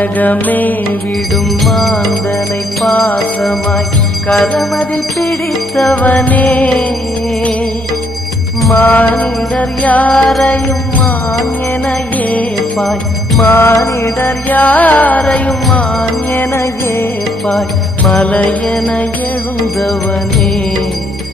கானகமே விடும் மாந்தனை பாசமாய் கரமதில் பிடித்தவனே, மானிடர் யாரையும் மான் என ஏப்பாய், மானிடர் யாரையும் மான் என ஏப்பாய், மலையென எழுந்தவனே.